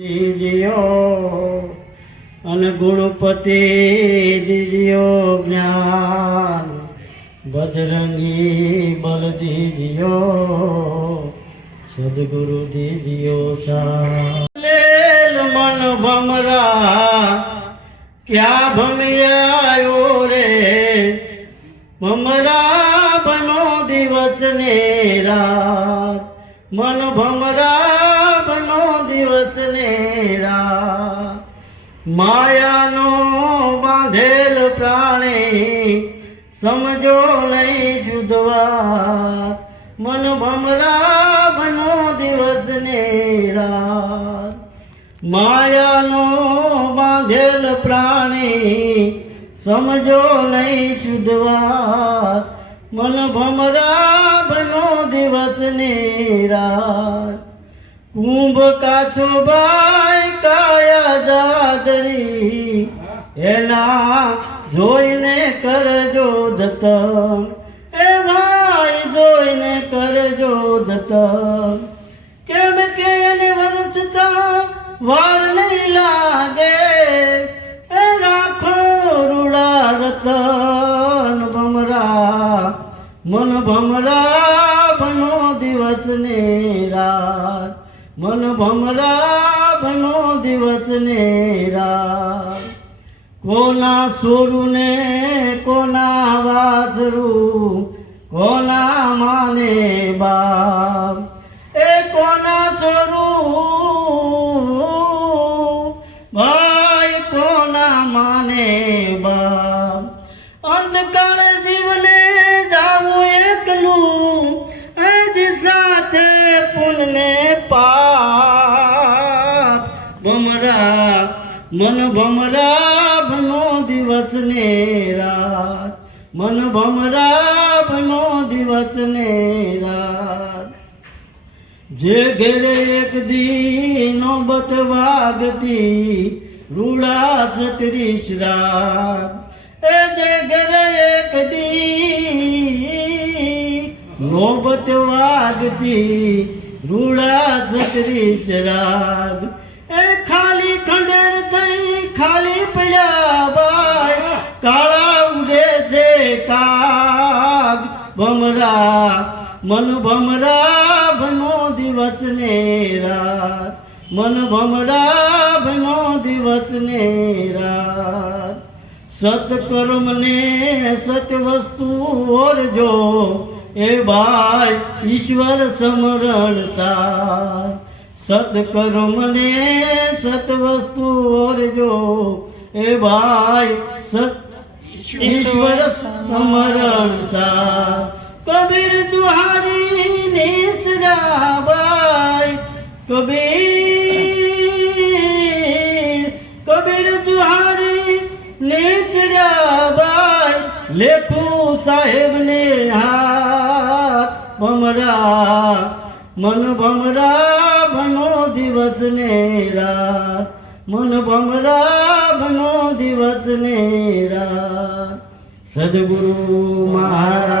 દીજીઓ અને ગુણપતિ દીજીઓ જ્ઞાન, બજરંગી બલ દીજીઓ, સદગુરુ દીજીઓ સાલેલ મન ભમરા ક્યાં ભમ્યાયો રે, ભમરા બનો દિવસ ને રાત, મન ભમરા બનો દિવસ ને રાત, માયાનો બાંધેલ પ્રાણી સમજો નહીં શુદ્ધવા, મન ભમરા બનો દિવસ ને રાત, માયાનો બાંધેલ પ્રાણી સમજો નહીં શુદ્ધવા, મન ભમરા બનો દિવસ ને રાત, કુંભ કાછો ભાઈ કાયા જાદરી, એના જોઈને કરજો દતમ, એ ભાઈ જોઈને કરજો દતમ, કેમ કે એને વરસતા વાર નહીં લાગે, એ રાખો રૂડા રતન ભમરા, મન ભમરા બનો દિવસ ને રાત, મન ભમરા બનો દિવસ ને રાત, કોના સોરું ને કોના વાસરું, કોના માને બાપ, એ કોના સોરું ભાઈ કોના માને બાપ, અંતકાળ જીવને જાવું એકલું, આજ સાથે પુલને પાપ, ભમરા મન ભમરા બનો દિવસ ને રાત, મન ભમરા બનો દિવસ ને રાત, જે ઘેરે એક દી નોબત વાગતી રૂડા 36 રાત, એ જે ઘેરે એક દી નોબત વાગતી રૂડા 36 રાત, એ ખાલી ખંડેર થઈ ખાલી પડ્યા બાય, કાળા ઉડે છે કાગ, ભમરા મન ભમરા બનો દિવસ ને રાત, મન ભમરા બનો દિવસ ને રાત, સત્કર્મ ને સત વસ્તુ ઓરજો, એ ભાઈ ઈશ્વર સમરણ સાર, સત્કર્મ ને સત વસ્તુ ઓરજો, એ ભાઈ ઈશ્વર સમરણ સાર, કબીર તુહારી નિસરા ભાઈ, કબીર તુહારી નિસરા ભાઈ, લેખું સાહેબ ને હાથ, ભમરા મન ભમરા બનો દિવસ ને રાત, મન ભમરા બનો દિવસ ને રાત, સદગુરુ મહારાજ।